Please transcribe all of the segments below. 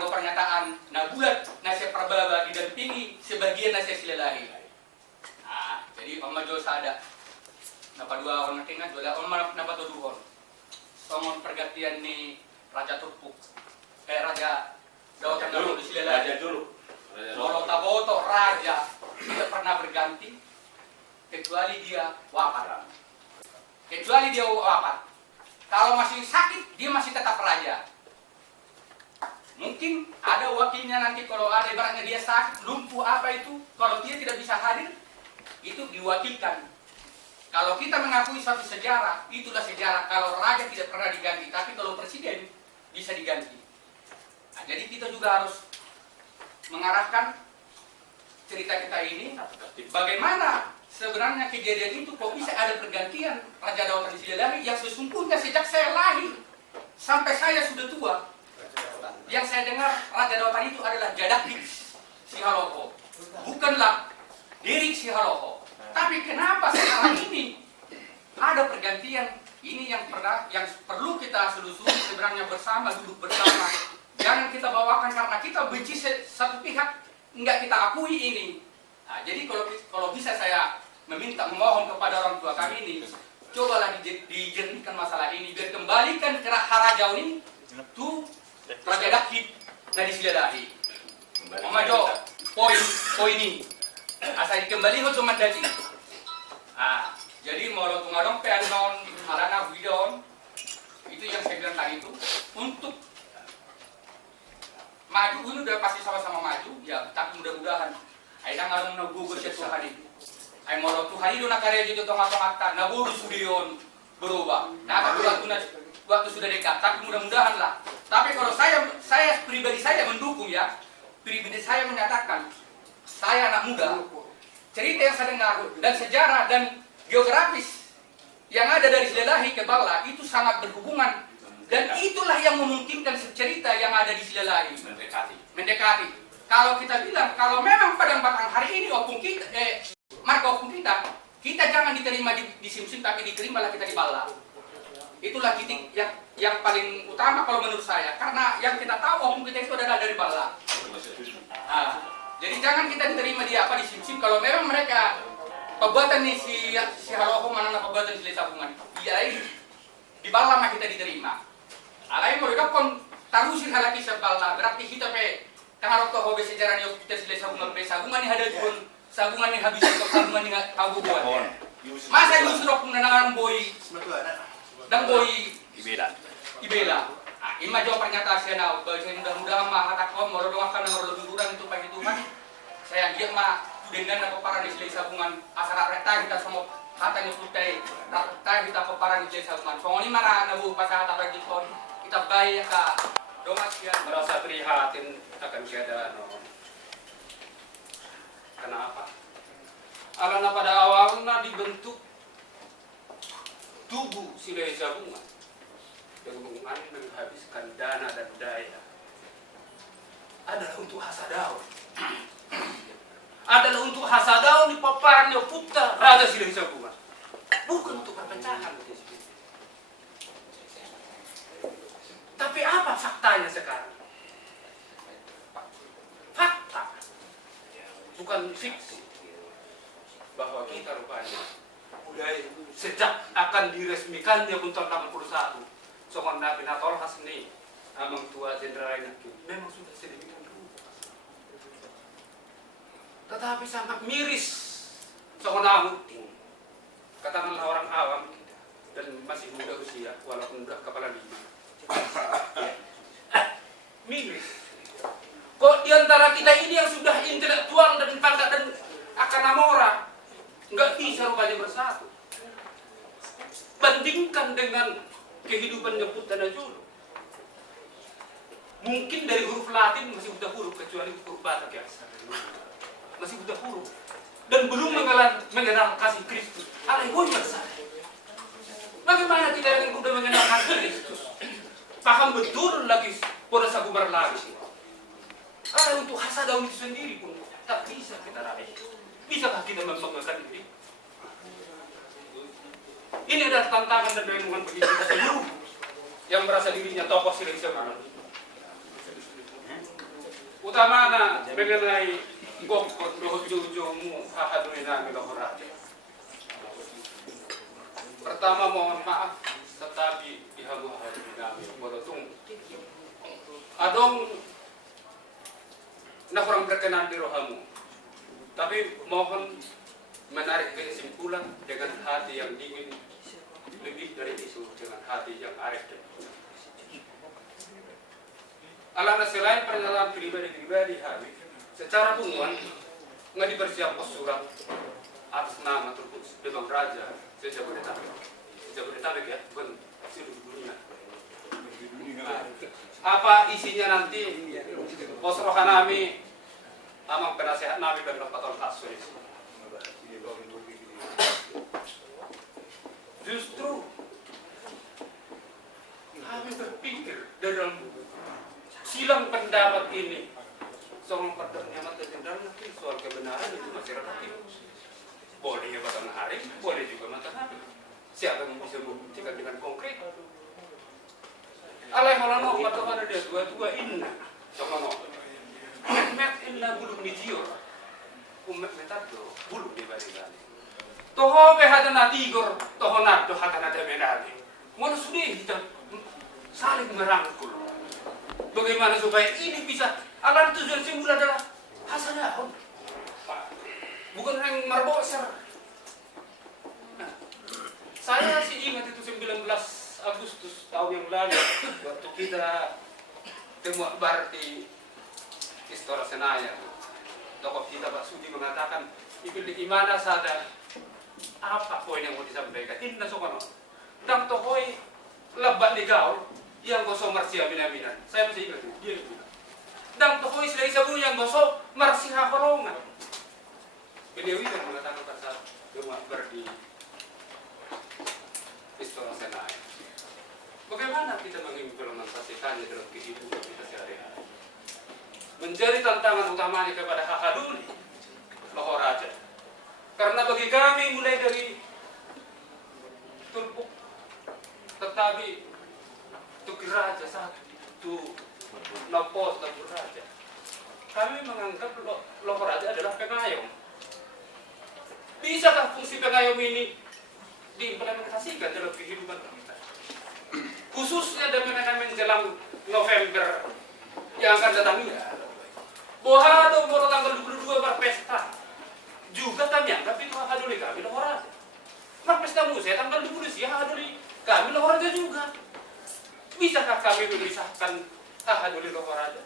nganggo pernyataan na bulat na siya prababa didampingi sebagian na siya silalahi. Jadi majo sada napadua on nakinga jola on napatuduhon. Somon pergantian ni Raja Turpuk. Raja Dawatan dulu silalahi. Raja dulu. Kalau Taboto raja tidak pernah berganti kecuali dia wafat. Kecuali dia wafat. Kalau masih sakit dia masih tetap raja. Mungkin ada wakilnya nanti kalau ada ibaratnya dia sakit, lumpuh apa itu, kalau dia tidak bisa hadir, itu diwakilkan. Kalau kita mengakui suatu sejarah, itulah sejarah. Kalau raja tidak pernah diganti, tapi kalau presiden bisa diganti. Nah, jadi kita juga harus mengarahkan cerita kita ini, bagaimana sebenarnya kejadian itu kok bisa ada pergantian Raja Dawatan Silalahi yang sesungguhnya sejak saya lahir sampai saya sudah tua. Yang saya dengar Raja Dawatan itu adalah Jadaki Sihaloko, bukanlah Dirik Sihaloko. Tapi kenapa sekarang ini ada pergantian? Ini yang perlu kita selusuri sebenarnya bersama, duduk bersama. Jangan kita bawakan karena kita benci satu pihak, enggak kita akui ini. Nah, jadi kalau bisa saya memohon kepada orang tua kami ini, cobalah dijernihkan masalah ini, biar kembalikan ke Harajau ini tuh Raja Dakit dari Silalahi. Mamajo poin ini asal kembali ho cuma dadi. Jadi mau tungadong peanon alana widon itu yang saya bilang tadi itu untuk maju ini udah pasti sama-sama maju ya, tapi mudah-mudahan aina ngarong na gugur siya Tuhan itu. Ay moro Tuhan itu nakarya dito tong-tong na buru sudiyon berubah. Nah, waktu sudah dekat, tapi mudah-mudahan lah. Tapi kalau saya pribadi saya mendukung ya, pribadi saya menyatakan saya anak muda, cerita yang saya dengar dan sejarah dan geografis yang ada dari Silalahi ke Bala itu sangat berhubungan dan itulah yang memungkinkan cerita yang ada di Silalahi mendekati. Kalau kita bilang kalau memang Padang Batang hari ini marga opung kita jangan diterima di Simsim tapi diterimalah kita di Bala. Itulah titik yang paling utama kalau menurut saya, karena yang kita tahu opung kita itu adalah dari Bala. Jadi jangan kita diterima di Simsim kalau memang mereka perbuatan nih si Haroho mana perbuatan si Sabungan. Iya di Bala mah kita diterima. Alai mau dikon tarusin halaki sebala berarti kita kangarok to hobe sejarah ni kita si Sabungan Sabungan ni ada pun Sabungan ni habis kok Sabungan ni kagubuan. Masa yusrok nanangan boy dan boy Ibela. Ima jawab pernyataan saya now, saya mudah-mudahan mah hatakom merodoakan nomor leluhuran itu pagi Tuhan. Saya giat mah dengan para di sabungan asal reta kita semua hatanya putih, reta kita para di sabungan. Soalnya mana nabu pasal hata bagi kita bayar ke domas ya. Merasa prihatin akan keadaan. Kenapa? Alana pada awalnya dibentuk tubuh Silai Sabungan dengan menghabiskan dana dan daya adalah untuk hasadaun. Adalah untuk hasadaun di paparannya putra Raja Silai Sabungan, bukan untuk perpecahan. Tapi apa faktanya sekarang? Fakta, bukan fiksi, bahwa kita rupanya sejak akan diresmikannya Buntar 81 Sokon Nabi Natol Hasni Amang Tua Jenderal Nakim memang sudah sedemikian rupa, tetapi sangat miris Sokon Namuting, katakanlah orang awam kita dan masih muda usia walaupun sudah kepala 5 miris. Kok diantara kita ini yang sudah intelektual dan pangkat dan akan amora nggak bisa rupanya bersatu. Bandingkan dengan kehidupan nyebut dan ajul. Mungkin dari huruf Latin masih buta huruf kecuali huruf Batak ya. Masih buta huruf dan belum mengenal kasih Kristus. Aleluya. Bagaimana kita yang sudah mengenal kasih Kristus? Paham betul lagi pada sabubar lagi. Ada untuk hasadaun itu sendiri pun tak bisa kita raih. Bisakah kita membanggakan diri? Ini adalah tantangan dan renungan bagi kita seluruh yang merasa dirinya tokoh Silai Sabungan. pertama mengenai gokot doh jojomu hahaduin namin Loho Raja. Pertama mohon maaf tetapi dihamu-hamu namin molotung adong na kurang berkenan di rohamu. Tapi mohon menarik kesimpulan dengan hati yang dingin lebih dari itu dengan hati yang arif. Alana selain pernyataan pribadi kami, secara bungkuan nggak dipersiapkan surat atas nama terus Demang Raja Jabodetabek ya, bukan seluruh dunia. Apa isinya nanti? Posrokan kami, amang penasehat kami berlepaton kasus. Justru kami berpikir dalam silang pendapat ini soal pertanyaan tentang soal kebenaran itu masih relatif. Boleh ya matahari, boleh juga matahari. Siapa yang bisa membuktikan dengan konkret? Alai holano patokan ada dua inna. Coba no. Met inna buluk ni jior. Umet metado buluk di barisan. Toho behada na tigor, toho na to hata na demenadi. Mana sudah kita saling merangkul. Bagaimana supaya ini bisa alam tujuan semula adalah hasanah. Bukan yang marboser. Nah, saya sih ingat itu 19 Agustus tahun yang lalu waktu kita temu akbar di Istora Senayan. Tokoh kita Pak Sudi mengatakan di mana saja apa poin yang mau disampaikan. Inna sokono. Dan tohoi lebat di gaul yang gosok marsia bina-bina. Saya masih ingat itu. Dia bilang. Dan tohoi selai sabun yang gosok marsia korongan. Beliau itu mengatakan pada saat temu akbar di Istora Senayan. Bagaimana kita mengimplementasikannya dalam kehidupan kita sehari-hari? Menjadi tantangan utamanya kepada Hahaduli Loho Raja. Karena bagi kami mulai dari Tulpuk, tetapi Tuki Raja satu, itu Nopos dan Raja. Kami menganggap Loho Raja adalah pengayom. Bisakah fungsi pengayom ini diimplementasikan dalam kehidupan kita? Khususnya dengan menjelang November yang akan datang ini. Bahwa baru tanggal 22 berpesta. Juga kami anggap itu Hahaduli kami Loho Raja. Berpesta musik tanggal 20 sih Hahaduli kami Loho Raja juga. Bisakah kami memisahkan Hahaduli Loho Raja?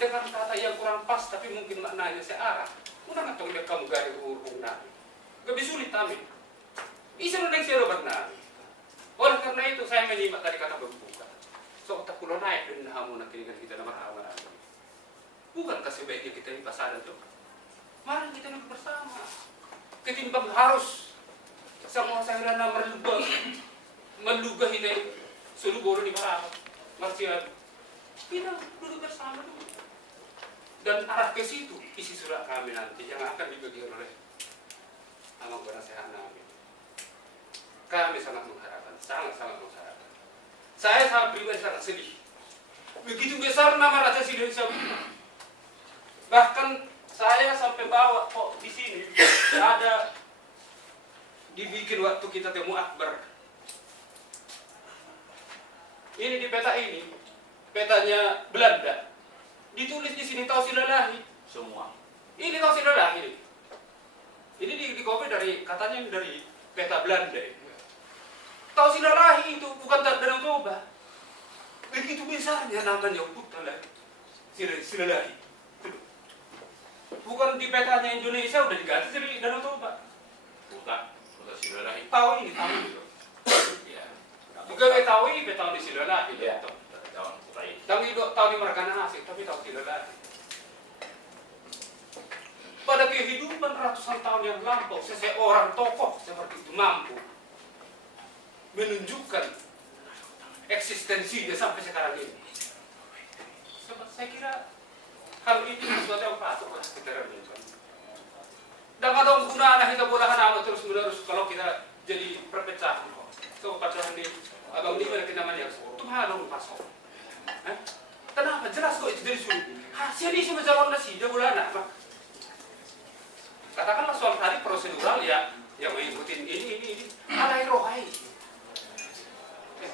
Dengan kata yang kurang pas tapi mungkin maknanya searah. Unang atong dia kamu gari urung namin. Gabi sulit kami. Isa na nagsiro namin. Oleh karena itu saya menyimak tadi kata berbuka. So tak kulo naik din na hamon na kinigan kita na marama namin. Bukan sebaiknya kita di pasaran tuh. Mari kita hidup bersama. Ketimbang harus sama saya na melugah ini suluboro ni marama. Marsial. Kita duduk bersama dulu. Dan arah ke situ isi surat kami nanti yang akan dibagi oleh amang penasehat namin. Kami sangat mengharapkan, sangat mengharapkan. Saya sangat pribadi sangat sedih. Begitu besar nama Raja Sidoarjo. Bahkan saya sampai bawa kok di sini ada dibikin waktu kita temu akbar. Ini di peta ini, petanya Belanda. Ditulis di sini Tausi Lelahi semua. Ini Tausi Lelahi. Ini dikopi dari katanya dari peta Belanda. Tausi Lelahi itu bukan Danau Toba. Begitu besarnya namanya untuk Silelahi. Bukan di petanya Indonesia udah diganti jadi Danau Toba. Bukan Silelahi. Tahu ini tahu itu. Ya. Juga tahu ini peta di Silelahi. Ya. Tapi tahu di Margana asik, tapi tahu Silelahi. Pada kehidupan ratusan tahun yang lampau, seseorang tokoh seperti itu mampu menunjukkan eksistensinya sampai sekarang ini. Sebab saya kira hal ini sesuatu yang patut kita renungkan. Dan kadang gunaan kita boleh nama terus menerus kalau kita jadi perpecahan. So pecahan di abang ini ada namanya itu malu pasok. Kenapa jelas kok itu dari sudut. Hasil isu calon nasi dia bulan apa? Katakanlah soal tadi prosedural ya, yang mengikutin ini. Alai rohai.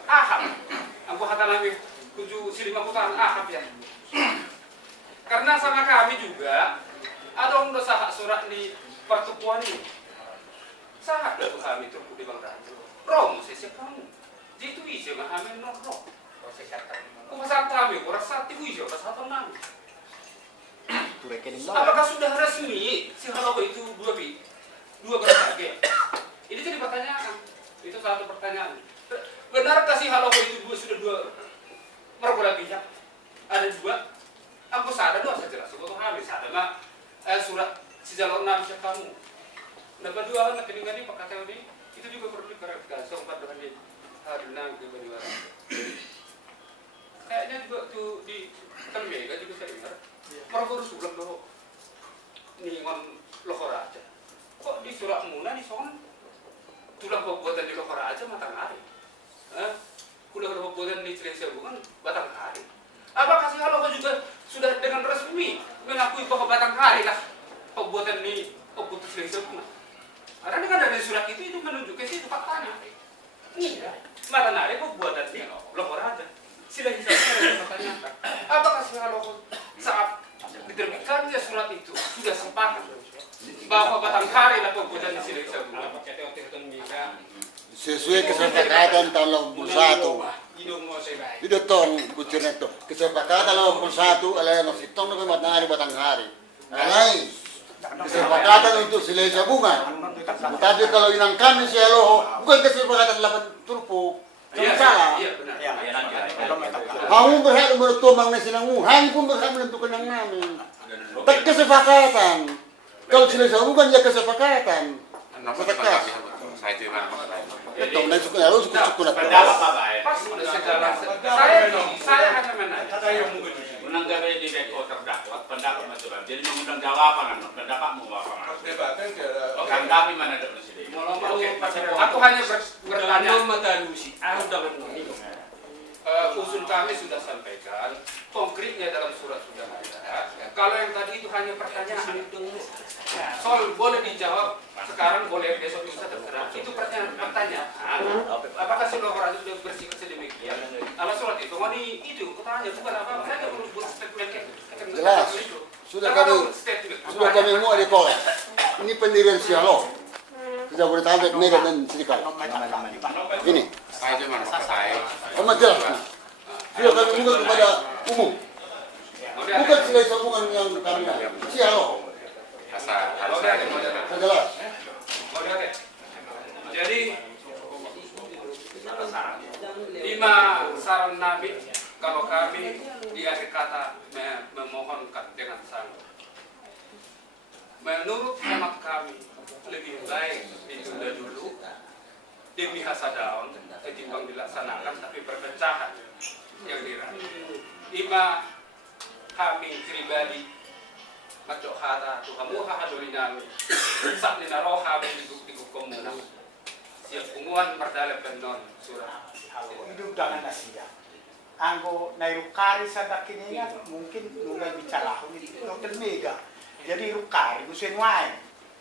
Ahab. Aku kata nabi 7 putaran ahab ya. Karena sama kami juga ada orang dosa hak surat di pertukuan ini. Sahak dah kami tu di bang Raja. Romo sesiap kamu. Jitu isi mah amin no roh. Proses kata. Kau pasal kami, kau rasa tipu isi pasal tenang. Tu rekening lah. Apakah sudah resmi si Halogo itu dua berbagai? Ini jadi pertanyaan. Itu satu pertanyaan. Benarkah si Halogo itu sudah dua berbeda pihak? Ada dua. Aku sadar doa saja lah. Sebetulnya habis ada mah surat si jalur nabi kamu. Dapat dua anak ini Pak Kata ini itu juga perlu diklarifikasi. Sempat dengan di hari nanti beribadah. Kayaknya juga tuh di Telmega juga saya dengar. Perlu surat loh. Ningon Lokoraja. Kok di surat Muna di son tulang pembuatan di Lokoraja Matahari. Kuliah pembuatan di Cilengsi bukan Batanghari. Apakah si Halogo juga sudah dengan resmi mengakui bahwa Batanghari lah pembuatan di Oputus Cilengsi bukan? Karena dengan dari surat itu menunjukkan situ faktanya. Iya, Matahari pembuatan di Lokoraja. Sila hisapnya pertanyakan. Apakah si Halogo saat diterbitkannya surat itu sudah sepakat bahwa Batanghari lah pembuatan di Cilengsi bukan? Sesuai kesepakatan tahun 81. Itu tong kucirnya itu. Kesepakatan tahun 81 adalah nasitong na Matahari Batanghari. Alay. Kesepakatan untuk Cilengsi bunga. Tapi kalau inang kami si Halogo bukan kesepakatan 8 turpo. Iya, Salah. iya benar. Kamu berhak bertumang na sinangmu. Hang pun berhak menentukan yang namin. Tak kesepakatan. Kalau Cilengsi bukan ya kesepakatan. Setekas. Saya terima Itu na suku na suku na. Pas sudah segala saya hanya menanya. menanggapi di rekod terdakwa pendapat macam jadi mengundang jawaban pendapatmu apa tanggapi mana ada presiden Aku hanya bertanya. Usul kami sudah sampaikan, konkretnya dalam surat sudah ada. Kalau yang tadi itu hanya pertanyaan, soal boleh dijawab sekarang, boleh besok bisa terserah. Itu pertanyaan. Apakah saudara sudah bersihkan sedemikian? Kalau surat itu, mau itu tanya bukan apa-apa. Saya nggak perlu buat statement. Jelas. Sudah kami mau ditolak. Ini pendirian si Halogo. Tidak boleh tampil media dan sedikit. Ini. saya cuma saya Amat jelas. Sudah kami bukan kepada umum. Bukan Cilengsi bukan yang kami. Si Halogo. harus Jelas. Jadi 5 saran Nabi kalau kami di akhir kata memohonkan dengan sangat. Menurut hemat kami lebih baik ditunda dulu demi hasadaon ketimbang dilaksanakan tapi perpecahan yang diraih. 5 kami pribadi Macok hata Tuhan muha hadori nami saat ninaroh kami di komunal siap punguan perdalap penon surah hidup dengan nasiya. Anggo nairukari sa dakiningan mungkin nungay bicara di Hotel Mega. Jadi rukari gusin wae.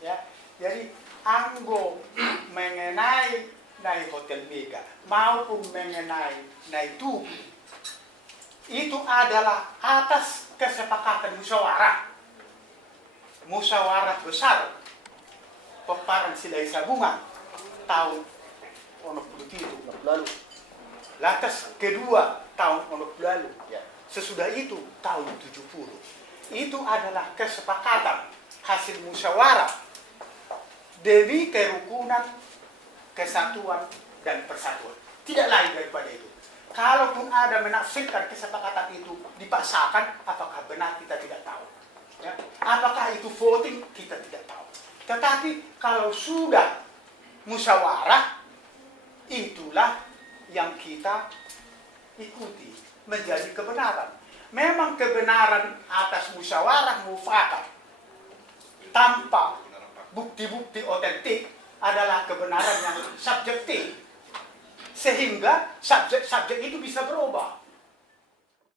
Ya. Jadi anggo mengenai nai Hotel Mega maupun mengenai nai tubuh itu adalah atas kesepakatan musyawarah besar peparan silai sabungan tahun 67 lalu. Lantas kedua tahun 60 lalu. Sesudah itu tahun 70. Itu adalah kesepakatan hasil musyawarah demi kerukunan, kesatuan dan persatuan. Tidak lain daripada itu. Kalaupun ada menafsirkan kesepakatan itu dipaksakan, apakah benar kita tidak tahu. Ya. Apakah itu voting kita tidak tahu. Tetapi kalau sudah musyawarah, itulah yang kita ikuti menjadi kebenaran. Memang kebenaran atas musyawarah mufakat tanpa bukti-bukti otentik adalah kebenaran yang subjektif. Sehingga subjek-subjek itu bisa berubah.